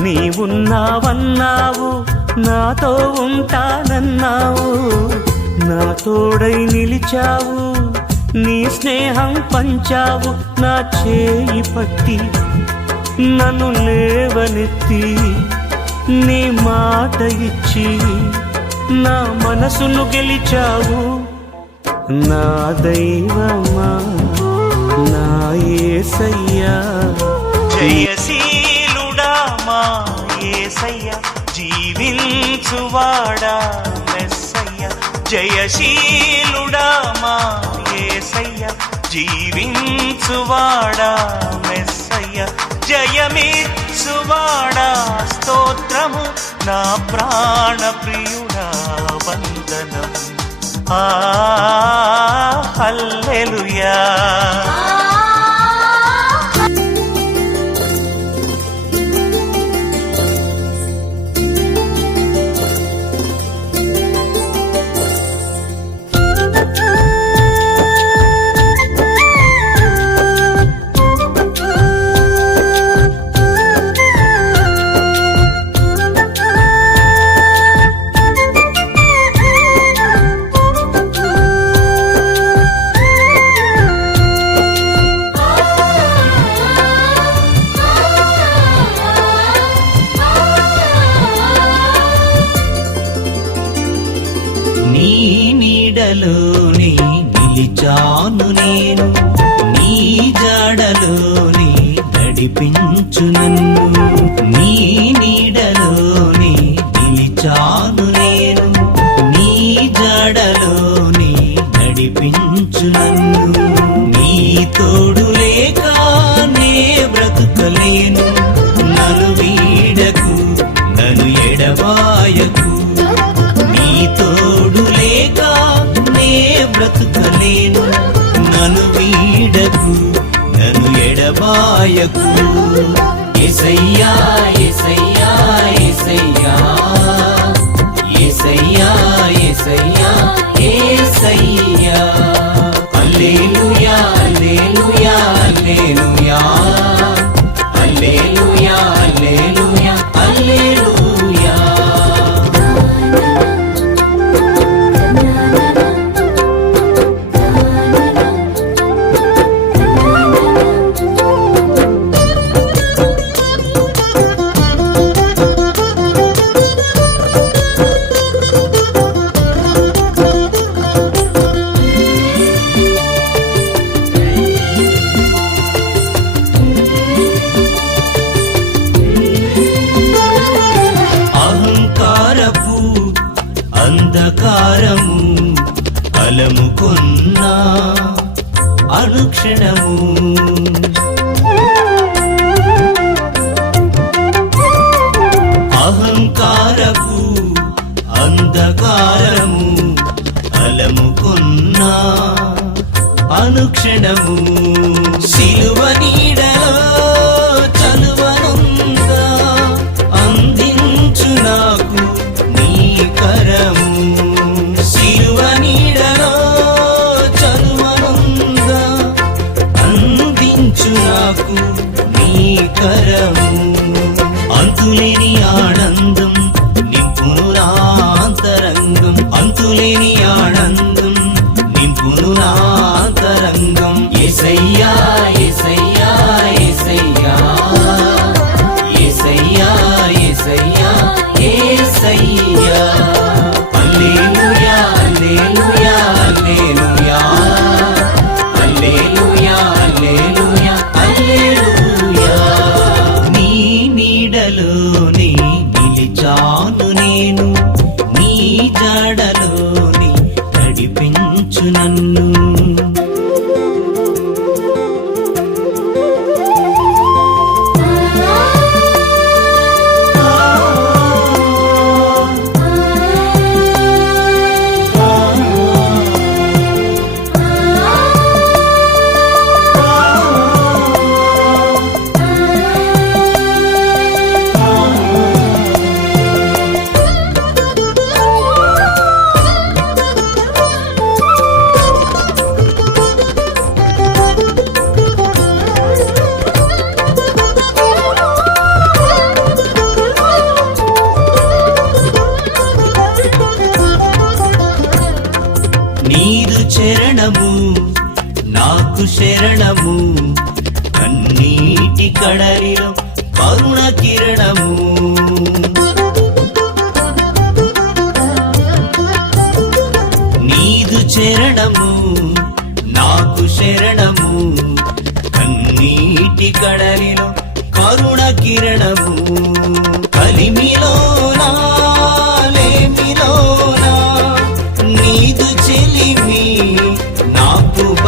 నీవున్నావన్నావు నాతో ఉంటానన్నావు. నా తోడై నిలిచావు నీ స్నేహం పంచావు నా చేయి పట్టి నన్ను లేవనెత్తి నీ మాట ఇచ్చి నా మనసును గెలిచావు. నా దైవమా నా ఏసయ్యా. జయసి వాడా? మెస్సయ్య జయశీలుడా మా ఏసయ్య జీవించువాడా? మెస్సయ్య జయమిచ్చువాడా? స్తోత్రము నా ప్రాణ ప్రియుడా వందనం. ఆ హల్లెలుయా. ఎడబాయకు ఎసయ్యా ఎసయ్యా ఎసయ్యా ఎసయ్యా ఎసయ్యా ఎసయ్యా అల్లేలుయా అల్లేలుయా అల్లేలుయా అల్లేలుయా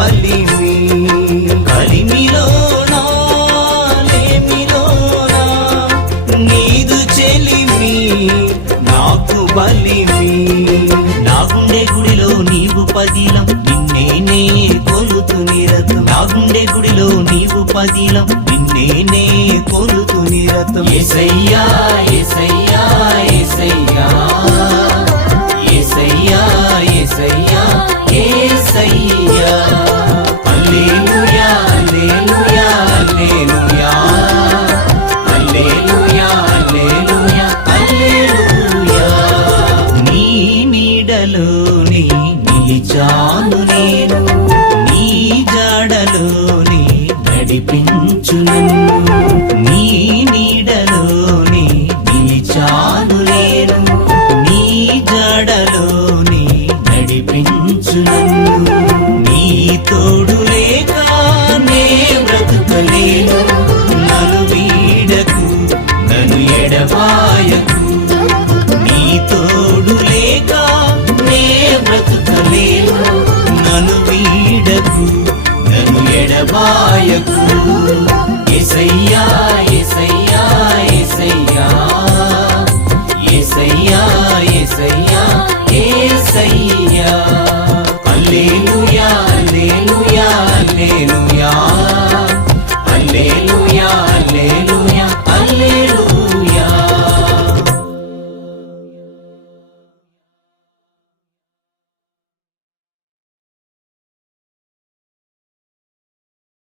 కలిమి కలిమిలో నీదు చెలిమి నాకు బలిమి. నా గుండె గుడిలో నీవు పదిలం నిన్నేనే కొలుతు నిరతం. నా గుండె గుడిలో నీవు పదిలం నిన్నేనే కొలుతు నిరతం. ఎసయ్యా ఎసయ్యా ఎసయ్యా ఎసయ్యా ఎసయ్యా ఎసయ్యా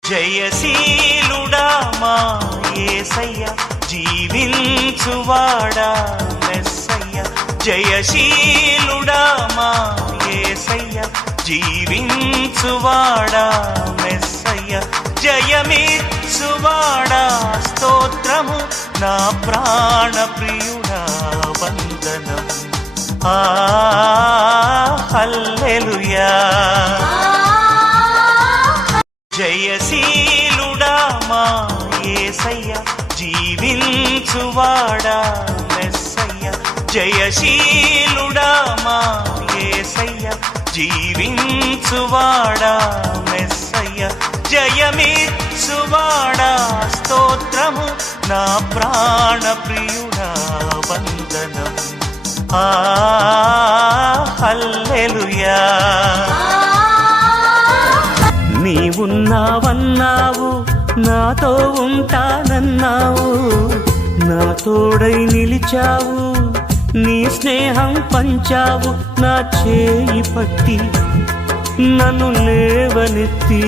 జయశీలుడా మా యేసయ్య జీవించువాడా మెస్సయ్య. జయశీలుడా మా యేసయ్య జీవించువాడా మెస్సయ్య. జయమిచ్చువాడా స్తోత్రము నా ప్రాణ ప్రియుడా వందనం. ఆ హల్లెలుయా. జయశీలుడా మా యేసయ్య జీవించువాడా మెస్సయ్య. జయశీలుడా మా యేసయ్య జీవించువాడా మెస్సయ్య. జయమిచ్చువాడా స్తోత్రము నా ప్రాణ ప్రియుడా వందనం ఆ హల్లెలుయా. నీవున్నావన్నావు నాతో ఉంటానన్నావు. నా తోడై నిలిచావు నీ స్నేహం పంచావు నా చేయి పట్టి నన్ను లేవనెత్తి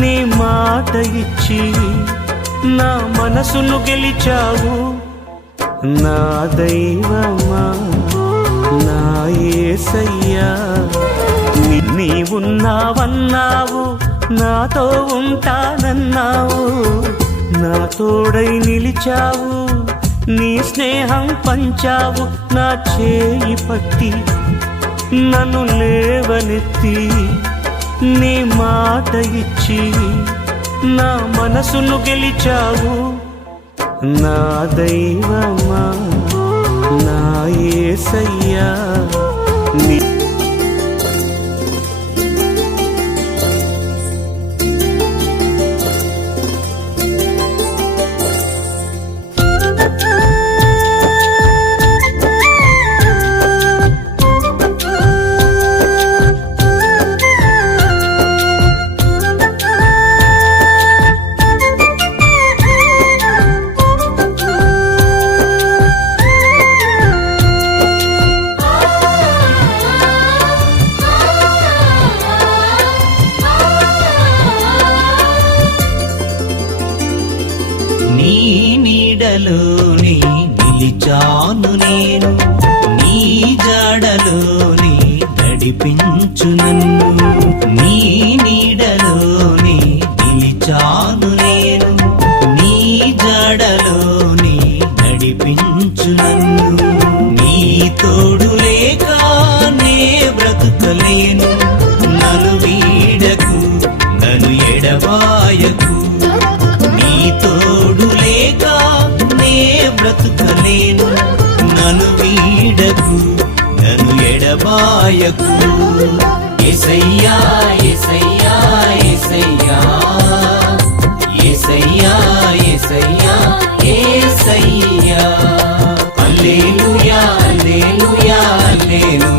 నీ మాట ఇచ్చి నా మనసును గెలిచావు. నా దైవమా నా ఏసయ్యా నీ ఉన్నావన్నావు నాతో ఉంటానన్నావు. నా తోడై నిలిచావు నీ స్నేహం పంచావు నా చేయి పట్టి నన్ను లేవనెత్తి నీ మాట ఇచ్చి నా మనసును గెలిచావు. నా దైవమా నా ఏసయ్యా నీ బ్రతుకలేను. నను వీడకు నను ఎడబాయకు. ఎసయ్యా ఎసయ్యా ఎసయ్యా ఎసయ్యా ఎసయ్యా ఏసయ్యా. అల్లేలుయా అల్లేలుయా అల్లేలు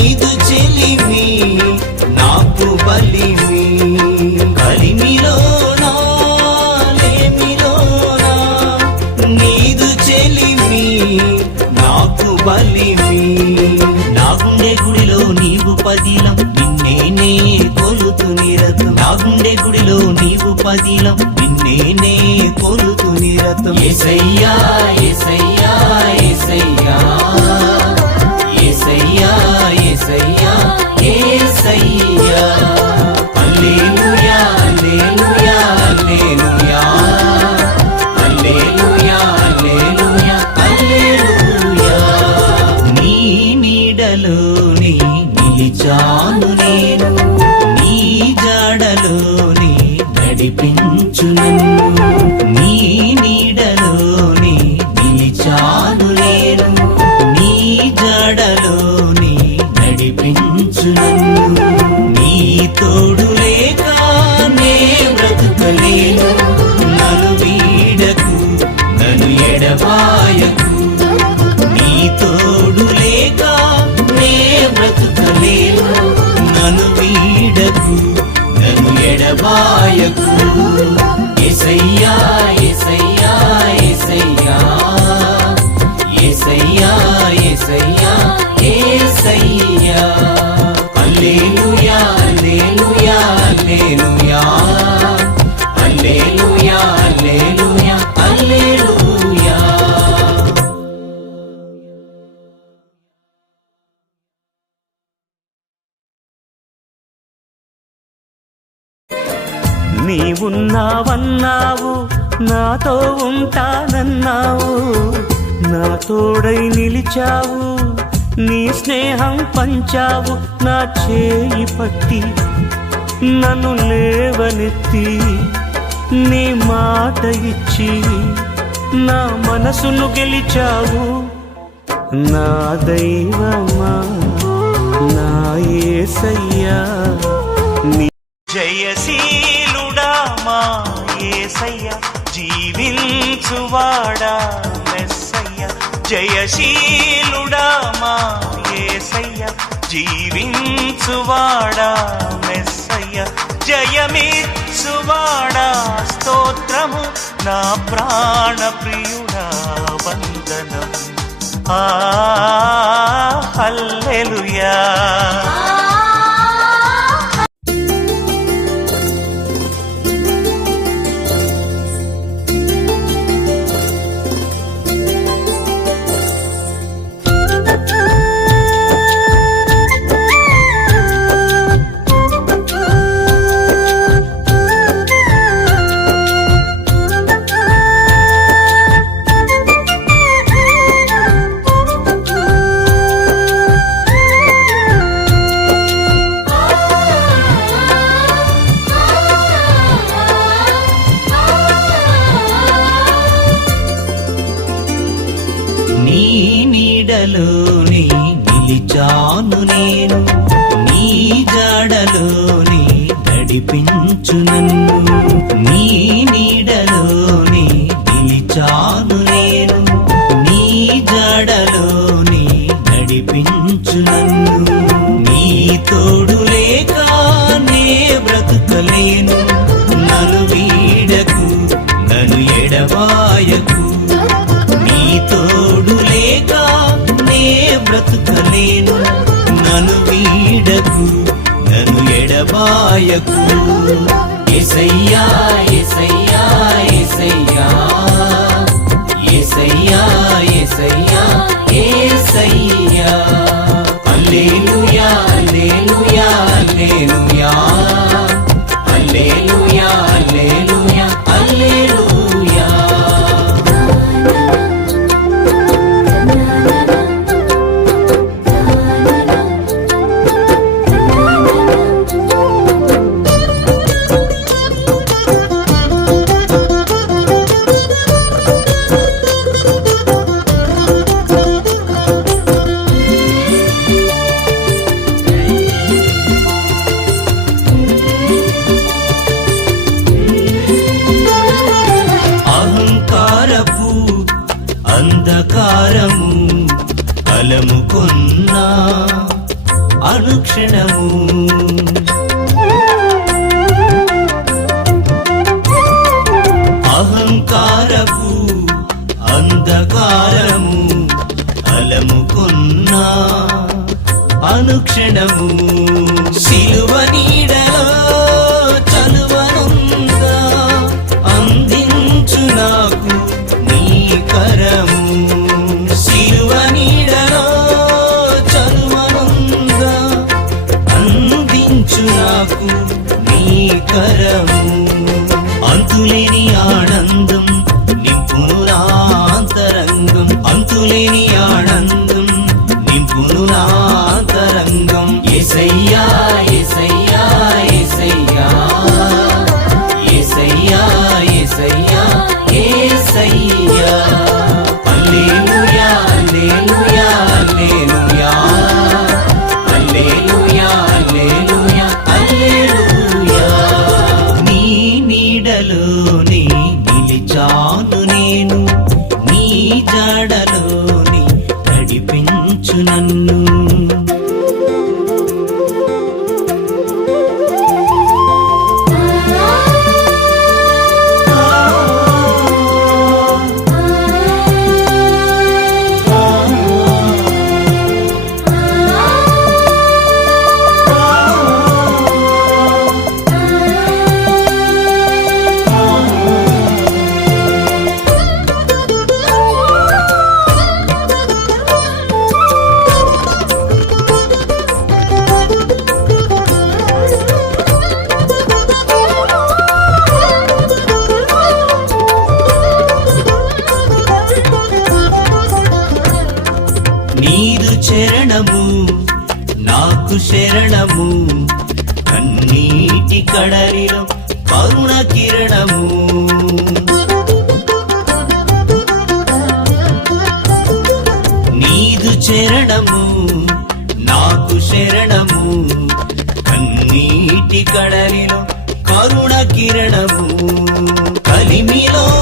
నీదు చెలివి నాకు బలివి కలిమిలోనా లేమిలోనా నీదు చెలివి నాకు బలివి నా గుడిలో నీవు పదిలం నిన్నేనే కొలుతు నిరతం. నా గుండె గుడిలో నీవు పదిలం నిన్నేనే కొలుతు నిరతం. ఎసయ్యా ఎసయ్యా నీవున్నావన్నావు నాతో ఉంటానన్నావు. నా తోడై నిలిచావు నీ స్నేహం పంచావు నా చేయి పట్టి నన్ను లేవనెత్తి నీ మాట ఇచ్చి నా మనసును గెలిచావు. నా దైవమా నా ఏసయ్యా నీ జయశీలుడా మా ఏసయ్య జీవించువాడా మెస్సయ్య. జయశీలుడా మా ఏసయ్య జీవించువాడా మెస్సయ్య. జయమిచ్చువాడా స్తోత్రము నా ప్రాణ ప్రియుడా వందనం. ఆ హల్లెలుయా. నేను నీ జాడలోని నడిపించు నన్ను. నీ ఎడబాయకు ఎసయ్యా అంధకారము అలముకొన్న అనుక్షణము. అహంకారపు అంధకారము అలముకొన్న అనుక్షణము. సిలువ మాకు శరణము. కన్నీటి కడలిలో కరుణ కిరణము. నీదు చరణము నాకు శరణము. కన్నీటి కడలిలో కరుణ కిరణము. కలిమిలో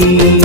you.